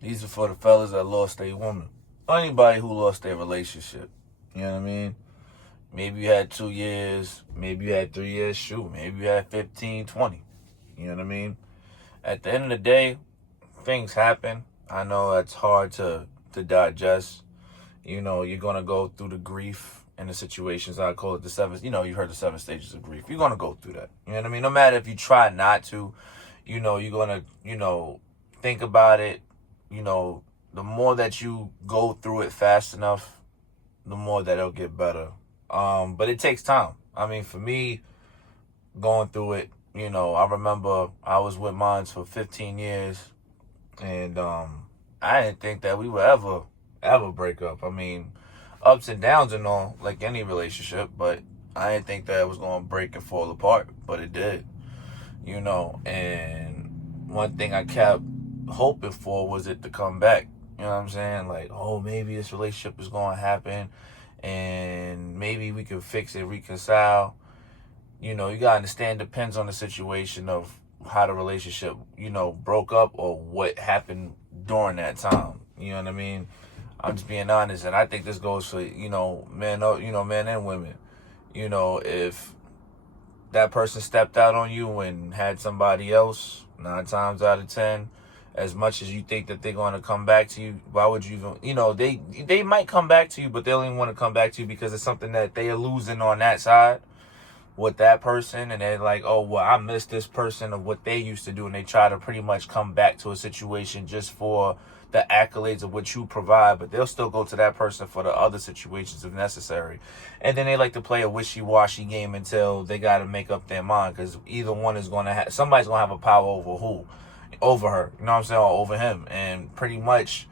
These are for the fellas that lost their woman. Or anybody who lost their relationship. You know what I mean? Maybe you had 2 years. Maybe you had 3 years. Shoot, maybe you had 15, 20. You know what I mean? At the end of the day, things happen. I know it's hard to digest. You know, you're going to go through the grief and the situations. I call it the seven, you heard the 7 stages of grief. You're going to go through that. You know what I mean? No matter if you try not to, you're going to, think about it. The more that you go through it fast enough, the more that it'll get better. But it takes time. I mean, for me, going through it, I remember I was with mine for 15 years, and I didn't think that we would ever break up. I mean, ups and downs and all, like any relationship, but I didn't think that it was going to break and fall apart, but it did, and one thing I kept hoping for was it to come back. You know what I'm saying? Like, oh, maybe this relationship is going to happen and maybe we can fix it, reconcile. You got to understand, depends on the situation of how the relationship, broke up or what happened during that time. You know what I mean? I'm just being honest. And I think this goes for, men, men and women. If that person stepped out on you and had somebody else, 9 times out of 10, as much as you think that they're going to come back to you, why would you even, they might come back to you, but they don't even want to come back to you because it's something that they are losing on that side with that person. And they're like, oh, well, I miss this person of what they used to do. And they try to pretty much come back to a situation just for the accolades of what you provide, but they'll still go to that person for the other situations if necessary. And then they like to play a wishy-washy game until they got to make up their mind, because either one is going to have, somebody's going to have a power over her, you know what I'm saying, or over him. And pretty much,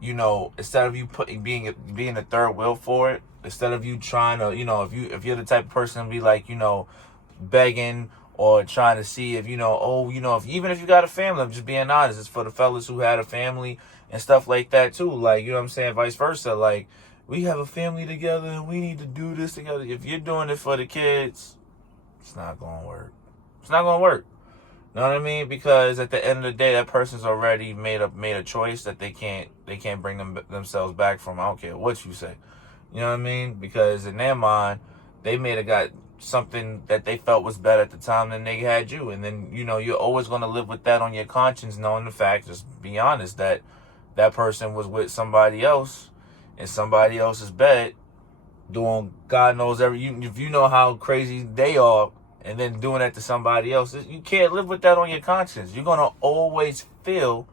instead of you being the third wheel for it, instead of you trying to, if you're the type of person to be like, begging or trying to see if, even if you got a family, I'm just being honest, it's for the fellas who had a family and stuff like that too. Like, you know what I'm saying? Vice versa. Like, we have a family together and we need to do this together. If you're doing it for the kids, it's not going to work. It's not going to work. You know what I mean? Because at the end of the day, that person's already made a choice that they can't bring themselves back from. I don't care what you say. You know what I mean? Because in their mind, they may have got something that they felt was better at the time than they had you. And then, you're always going to live with that on your conscience, knowing the fact, just be honest, that that person was with somebody else in somebody else's bed doing God knows if you know how crazy they are, and then doing that to somebody else, you can't live with that on your conscience. You're going to always feel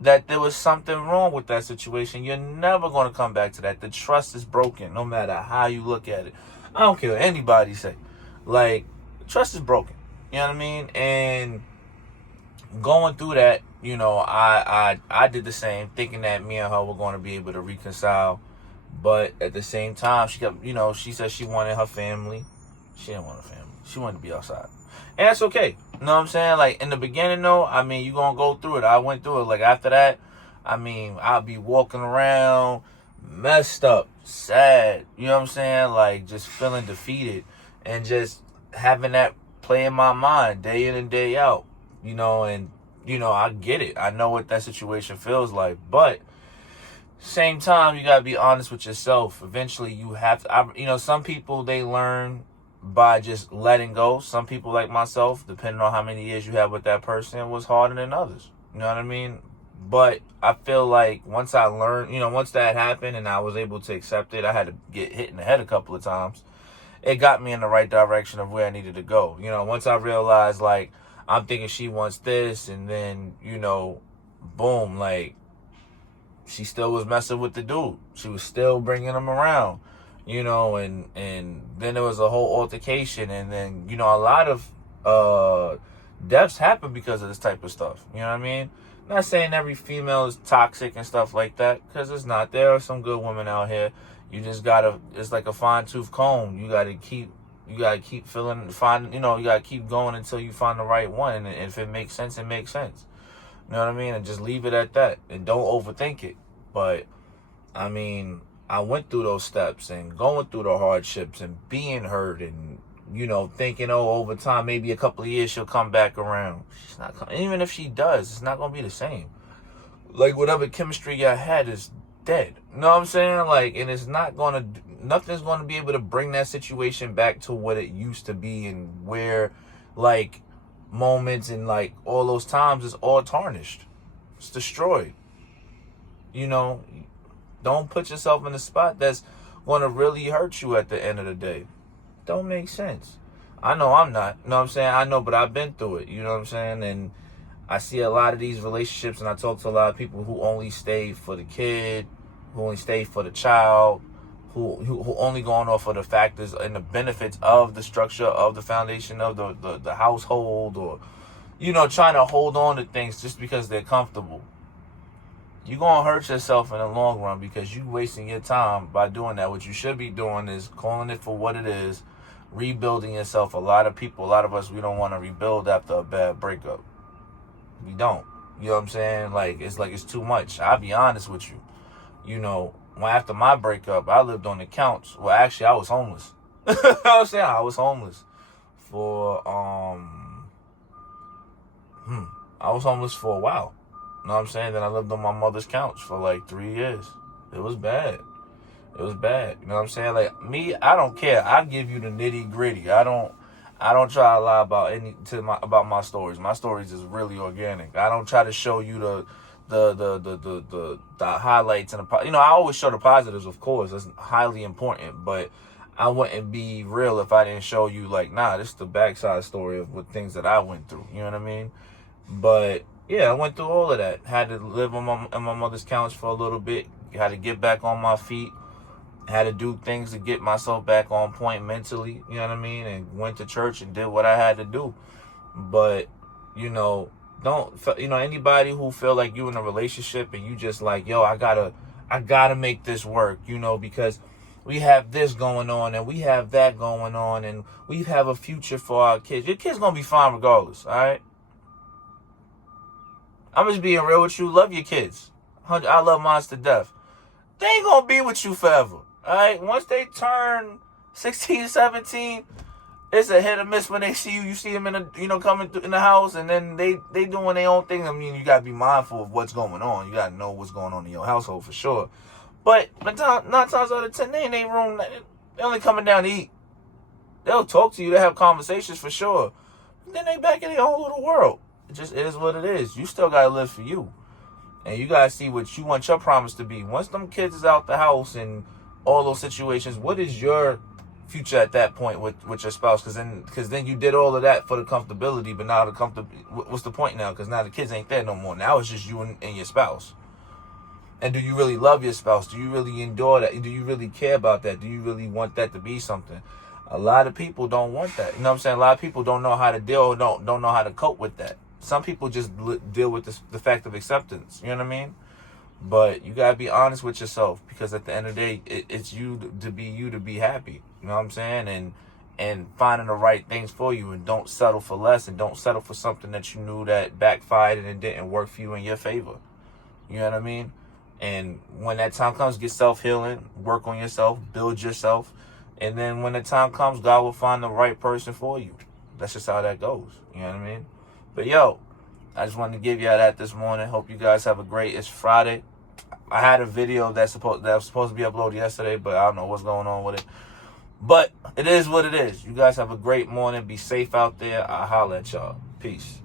that there was something wrong with that situation. You're never going to come back to that. The trust is broken, no matter how you look at it. I don't care what anybody say. Like, the trust is broken. You know what I mean? And going through that, I did the same, thinking that me and her were going to be able to reconcile. But at the same time, she kept, she said she wanted her family. She didn't want a family. She wanted to be outside. And that's okay. You know what I'm saying? Like, in the beginning, though, I mean, you're going to go through it. I went through it. Like, after that, I mean, I'll be walking around messed up, sad. You know what I'm saying? Like, just feeling defeated. And just having that play in my mind day in and day out. And, I get it. I know what that situation feels like. But same time, you got to be honest with yourself. Eventually, you have to, some people, they learn by just letting go. Some people, like myself, depending on how many years you have with that person, was harder than others. You know what I mean? But I feel like once I learned, once that happened and I was able to accept it, I had to get hit in the head a couple of times. It got me in the right direction of where I needed to go. Once I realized, like, I'm thinking she wants this, and then, boom, like, she still was messing with the dude. She was still bringing him around. And then there was a whole altercation, and then, a lot of deaths happen because of this type of stuff. You know what I mean? I'm not saying every female is toxic and stuff like that, because it's not. There are some good women out here. You just gotta, it's like a fine-tooth comb. You gotta keep you gotta keep you gotta keep going until you find the right one. And if it makes sense, it makes sense. You know what I mean? And just leave it at that. And don't overthink it. But, I mean, I went through those steps and going through the hardships and being hurt and, thinking, over time, maybe a couple of years she'll come back around. She's not coming. Even if she does, it's not going to be the same. like whatever chemistry y'all had is dead. You know what I'm saying? Like, and it's not gonna, nothing's gonna be able to bring that situation back to what it used to be, and where, like, moments and like all those times is all tarnished. It's destroyed. You know, don't put yourself in a spot that's gonna really hurt you at the end of the day. Don't make sense. I know I'm not. You know what I'm saying? I know, but I've been through it. You know what I'm saying? And I see a lot of these relationships, and I talk to a lot of people who only stay for the kid, who only stay for the child, who only going off of the factors and the benefits of the structure, of the foundation of the household, or, you know, trying to hold on to things just because they're comfortable. You're going to hurt yourself in the long run, because you wasting your time by doing that. What you should be doing is calling it for what it is, rebuilding yourself. A lot of people, a lot of us, we don't want to rebuild after a bad breakup. We don't. You know what I'm saying? Like it's too much. I'll be honest with you. You know, after my breakup, I lived on the couch. Well, actually, I was homeless. You know what I'm saying? I was homeless for, I was homeless for a while. You know what I'm saying? Then I lived on my mother's couch for like 3 years. It was bad. It was bad. You know what I'm saying? Like, me, I don't care. I give you the nitty gritty. I don't try to lie about my stories. My stories is really organic. I don't try to show you the highlights and the, you know, I always show the positives, of course. That's highly important, but I wouldn't be real if I didn't show you, like, nah, this is the backside story of what things that I went through. You know what I mean? But yeah, I went through all of that. Had to live on my mother's couch for a little bit. Had to get back on my feet. Had to do things to get myself back on point mentally, you know what I mean? And went to church and did what I had to do. But, you know, anybody who feel like you in a relationship and you just like, yo, I gotta make this work, you know, because we have this going on and we have that going on and we have a future for our kids. Your kids gonna be fine regardless, all right? I'm just being real with you. Love your kids. I love mine to death. They ain't gonna be with you forever. All right, once they turn 16, 17, it's a hit or miss when they see you. You see them coming in the house, and then they doing their own thing. I mean, you gotta be mindful of what's going on. You gotta know what's going on in your household for sure. But 9 times out of 10, they in their room. They only coming down to eat. They'll talk to you. They have conversations for sure. But then they back in their own little world. It just is what it is. You still gotta live for you, and you gotta see what you want your promise to be. Once them kids is out the house and all those situations, what is your future at that point with your spouse? Because then you did all of that for the comfortability, but now what's the point now? Because now the kids ain't there no more. Now it's just you and your spouse. And do you really love your spouse? Do you really endure that? Do you really care about that? Do you really want that to be something? A lot of people don't want that. You know what I'm saying? A lot of people don't know how to deal, don't know how to cope with that. Some people just deal with the fact of acceptance. You know what I mean? But you gotta be honest with yourself, because at the end of the day, it's you to be happy. You know what I'm saying? And finding the right things for you, and don't settle for less, and don't settle for something that you knew that backfired and it didn't work for you in your favor. You know what I mean? And when that time comes, get self-healing, work on yourself, build yourself, and then when the time comes, God will find the right person for you. That's just how that goes. You know what I mean? But yo, I just wanted to give y'all that this morning. Hope you guys have a great. It's Friday. I had a video that was supposed to be uploaded yesterday, but I don't know what's going on with it. But it is what it is. You guys have a great morning. Be safe out there. I'll holler at y'all. Peace.